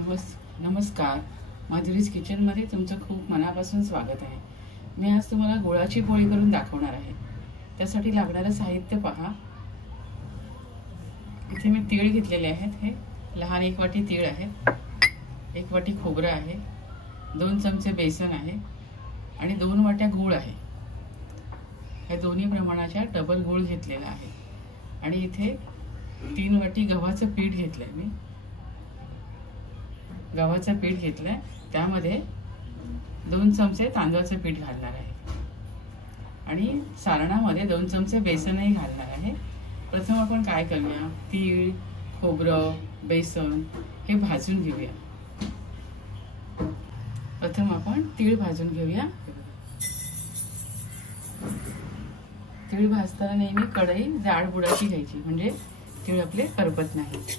नमस्कार, माधुरीज किचनमध्ये तुमचं खूप मनापासून स्वागत आहे। मी आज तुम्हाला गुळाची पोळी करून दाखवणार आहे। त्यासाठी लागणारं साहित्य पहा। इथे मी तीळ घेतलेले आहेत। हे लहान 1 वाटी तीळ आहेत, 1 वाटी खोबरं आहे, 2 चमचे बेसन आहे आणि 2 वाट्या गूळ आहे। हे दोन्ही प्रमाणाच्या डबल गूळ घेतलेला आहे आणि इथे 3 वाटी गव्हाचं पीठ घेतलंय। मी गव्हाचं पीठ घेतलंय, त्यामध्ये 2 चमचे तांदळाचं पीठ घालणार आहे आणि सारणामध्ये 2 चमचे बेसनही घालणार आहे। प्रथम आपण काय करूया, तीळ, खोबरं, बेसन हे भाजून घेऊया। प्रथम आपण तीळ भाजून घेऊया। तीळ भाजताना नेहमी कढई जाड बुडाची घ्यायची, म्हणजे तीळ आपले करपत नाही।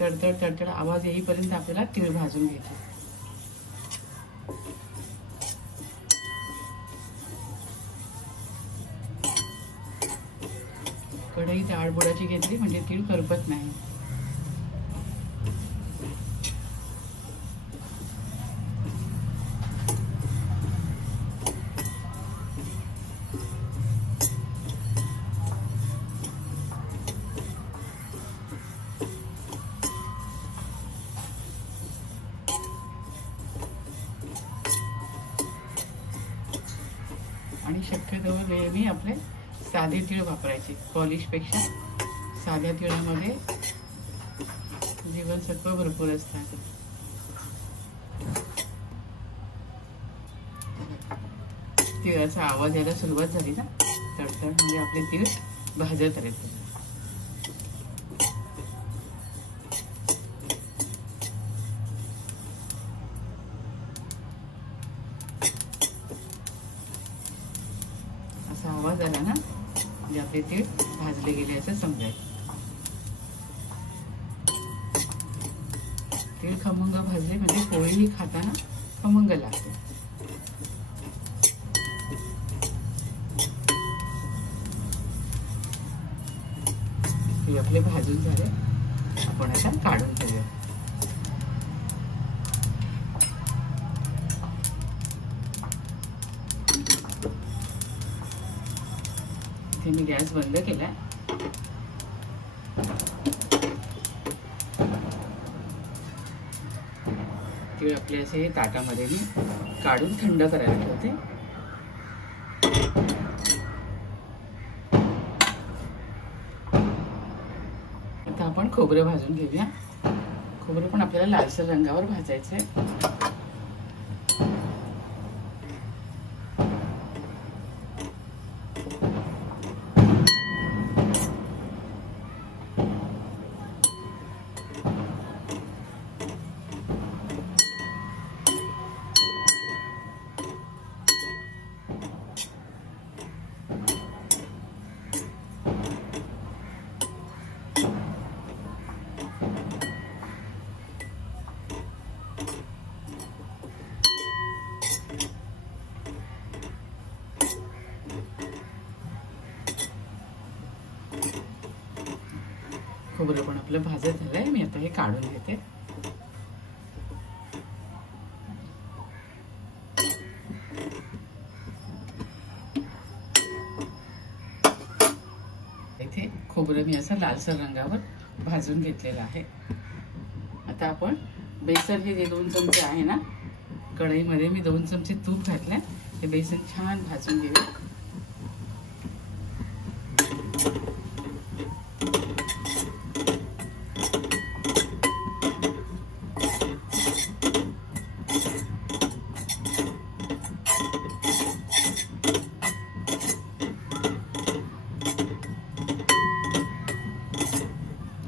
तडतड तडतड आवाज येईपर्यंत आपल्याला तीळ भाजून घ्यायचे। कढई जाड बुडाची घेतली म्हणजे तीळ करपत नाही। आणि शक्यतो नेहमी आपले साधे तीळ वापरायचे, पॉलिश पेक्षा। साध्या तिळामध्ये जीवनसत्व भरपूर असतात। तिळाचा आवाज यायला सुरुवात झाली ना, तडतड म्हणजे आपले तीळ भाजत राहते। आवाज आला ना म्हणजे आपले तीळ भाजले गेले असं समजायचं। तीळ खमंग भाजले म्हणजे पोळी खाताना खमंग लागते। तीळ आपले भाजून झाले, आपण आता काढून घेऊया। मी गॅस बंद केलाय। तीळ आपले असे ताटामध्ये मी काढून थंड करायला ठेवते। आता आपण खोबरं भाजून घेऊया। खोबरं पण आपल्याला लालसर रंगावर भाजायचंय। खोबरं पण आपलं भाजत झालंय। मी आता हे काढून घेते। इथे खोबरं मी असं लालसर रंगावर भाजून घेतलेलं आहे। आता आपण बेसन हे 2 चमचे आहे ना, कढईमध्ये मी 2 चमचे तूप घातले। हे बेसन छान भाजून घेऊया।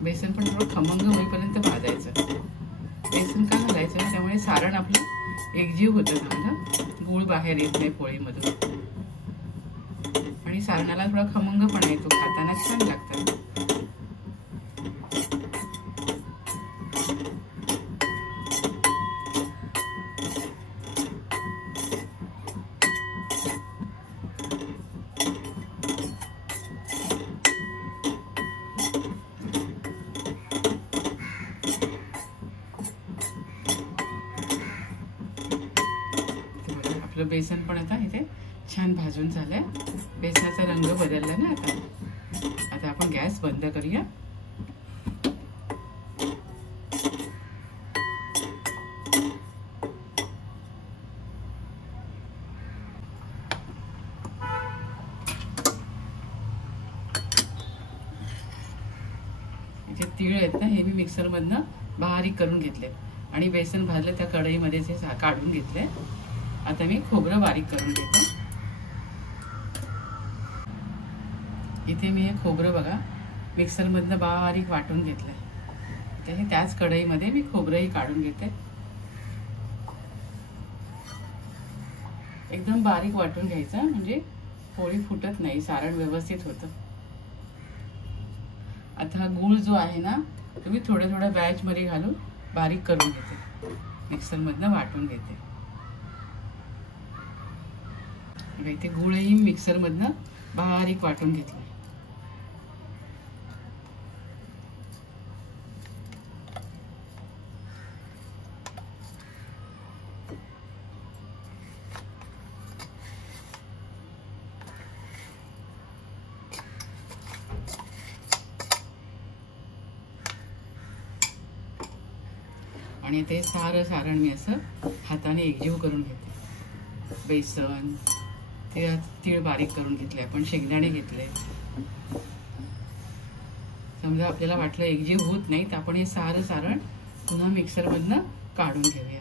बेसन पण थोडं खमंग होईपर्यंत भाजायचं। बेसन का घालायचं, त्यामुळे सारण आपलं एकजीव होतं चांगलं, गूळ बाहेर येत नाही पोळीमधून आणि सारणाला थोडा खमंगपणा येतो, खाताना छान लागतं। आपलं बेसन पण आता इथे छान भाजून झालंय. बेसनाचा रंग बदलला ना आता. आता आपण गॅस बंद करूया. इथे तीळ आहेत ना, हे मी मिक्सर मधनं बारीक करून घेतले आणि बेसन भाजले त्या कढईमध्येच हे काढून घेतले. आता मी खोबरं बारीक करून घेते. इथे मी हे खोबरं बघा मिक्सर मधनं बारीक वाटून घेतलंय. तर हे त्याच कढईमध्ये मी खोबरंही काढून घेते. एकदम बारीक वाटून घ्यायचं म्हणजे पोळी फुटत नाही, सारण व्यवस्थित होतं. आता हा गूळ जो आहे ना तो मी थोड्या थोड्या बॅच मध्ये घालून बारीक करून घेते. मिक्सर मधनं वाटून घेते. इथे गूळही मिक्सर मधनं बारीक वाटून घेतलं. आणि ते सारण मी असं हाताने एकजीव करून घेते. बेसन, तीळ बारीक करून घेतले आपण, शेंगदाणे घेतले. समजा आपल्याला वाटलं एकजीव होत नाही तर आपण हे सारण पुन्हा मिक्सर मधनं काढून घेऊया.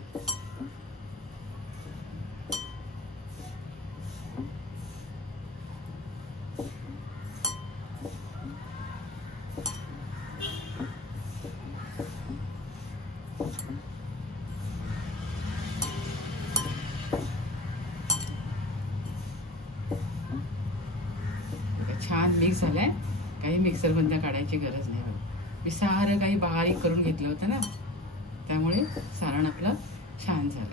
छान मिक्स झालाय. काही मिक्सर मधनं काढायची गरज नाही. मी सारं काही बारीक करून घेतलं होतं ना, त्यामुळे सारण आपलं छान झालंय.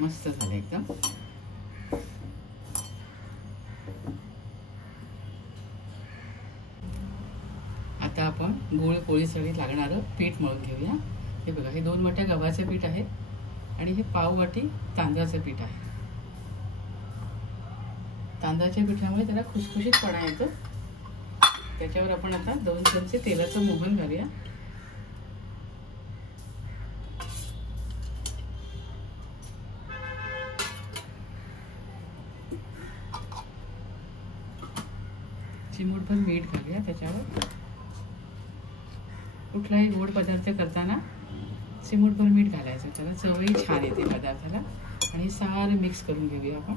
मस्त झालं एकदम. आता आपण गोळ पोळीसाठी लागणारं पीठ मळून घेऊया. हे बघा, हे 2 वाट्या गव्हाचे पीठ आहे आणि हे पाव वाटी तांदळाचं पीठ आहे. तांदळाच्या पिठामुळे त्याला खुसखुशीतपणा येतो. त्याच्यावर आपण आता 2 चमचे तेलाचं मोहन घालूया. चिमूटभर मीठ घालूया त्याच्यावर. कुठलाही गोड पदार्थ करताना चिमूटभर मीठ घालायचं, त्याला चवही छान येते पदार्थाला. आणि सारं मिक्स करून घेऊया आपण.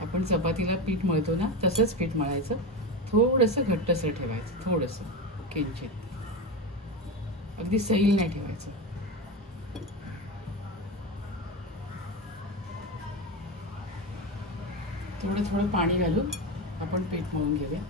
आपण चपातीला पीठ मळतो ना तसंच पीठ मळायचं. थोडंसं घट्टसर ठेवायचं, थोडंसं किंचित, अगदी सैल नाही ठेवायचं. थोडं थोडं पाणी घालून आपण पीठ मळून घेऊया.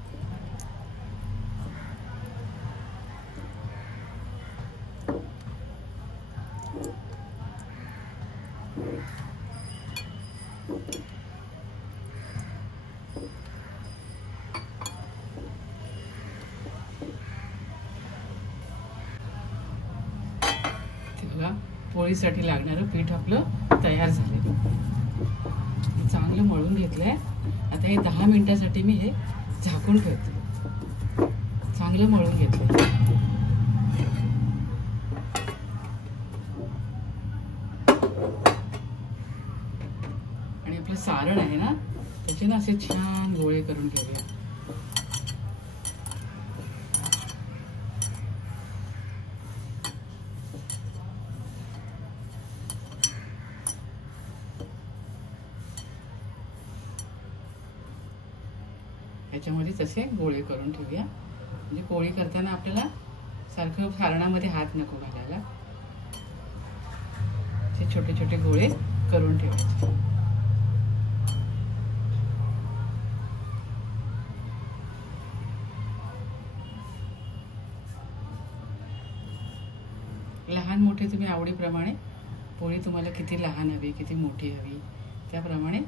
पोळीसाठी लागणारं पीठ आपलं तयार झालेलं. चांगलं मळून घेतलंय. आता हे 10 मिनिटासाठी मी हे झाकून ठेवते. चांगलं मळून घेतलंय. आणि आपलं सारण आहे ना त्याचे ना असे छान गोळे करून घेऊया. याच्यामध्येच असे गोळे करून ठेवूया. म्हणजे पोळी करताना आपल्याला सारखं सारणामध्ये हात नको घालायला. असे छोटे छोटे गोळे करून ठेवायचे. मोठे तुम्ही आवडीप्रमाणे पोळी तुम्हाला किती लहान हवी किती मोठी हवी त्याप्रमाणे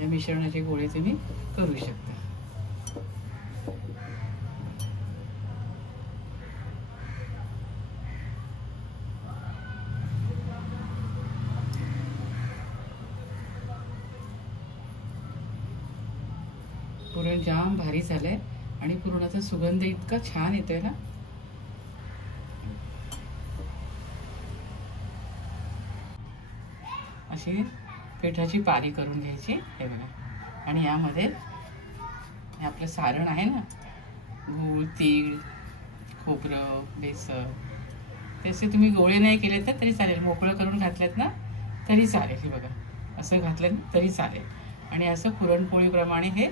या मिश्रणाचे गोळे तुम्ही करू शकता. पुरण जाम भारी झालंय आणि पुरणाचा सुगंध इतका छान येतोय ना. अशी पिठाची पारी करून घ्यायची हे बघा. आणि यामध्ये आपलं सारण आहे ना, गूळ, तीळ, खोबरं, बेसन, तसे तुम्ही गोळे नाही केले तर तरी चालेल, मोकळं करून घातलेत ना तरी चालेल. हे बघा असं घातलं तरी चालेल. आणि असं पुरणपोळीप्रमाणे हे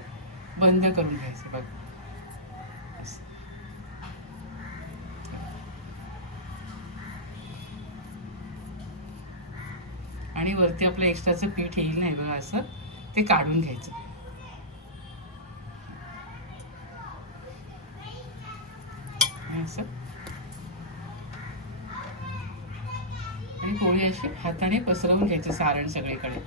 बंद करून घ्यायचं बघा. आणि वरती आपलं एक्स्ट्राचं पीठ येईल नाही बघा, असं ते काढून घ्यायचं. असं आणि पोळी अशी हाताने पसरवून घ्यायचं सारण सगळीकडे,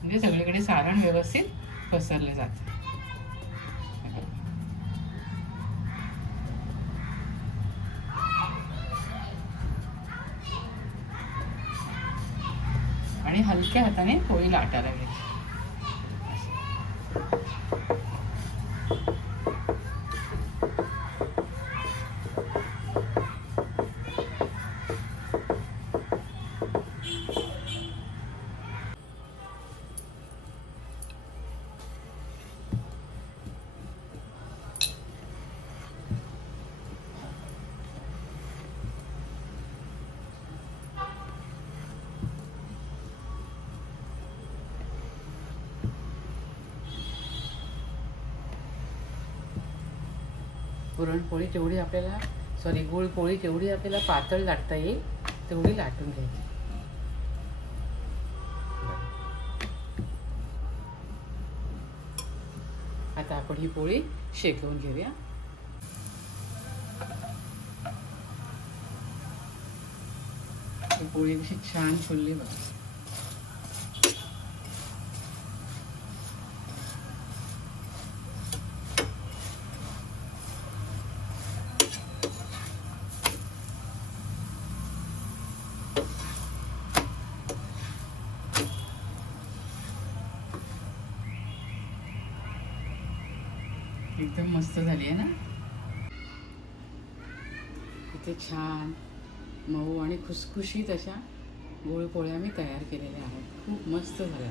म्हणजे सगळीकडे सारण व्यवस्थित पसरलं जातं. आणि हलक्या हाताने पोळी लाटायला घ्यायची. पुरणपोळी जेवढी आपल्याला गुळ पोळी जेवढी आपल्याला पातळ लाटता येईल तेवढी लाटून घ्यायची. आता आपण ही पोळी शेकवून घेऊया. ही पोळी कशी छान फुलली बघा. एकदम मस्त झाली आहे ना. किती छान मऊ आणि खुसखुशीत अशा गुळपोळ्या मी तयार केलेल्या आहेत. खूप मस्त झाल्या.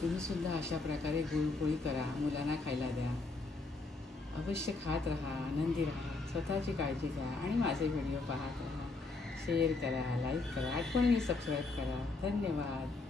तुम्ही सुद्धा अशा प्रकारे गुळपोळी करा, मुलांना खायला द्या. अवश्य खात राहा, आनंदी राहा, स्वतःची काळजी घ्या आणि माझे व्हिडिओ पाहत राहा. शेअर करा, लाईक करा, आठवणीने सबस्क्राईब करा. धन्यवाद.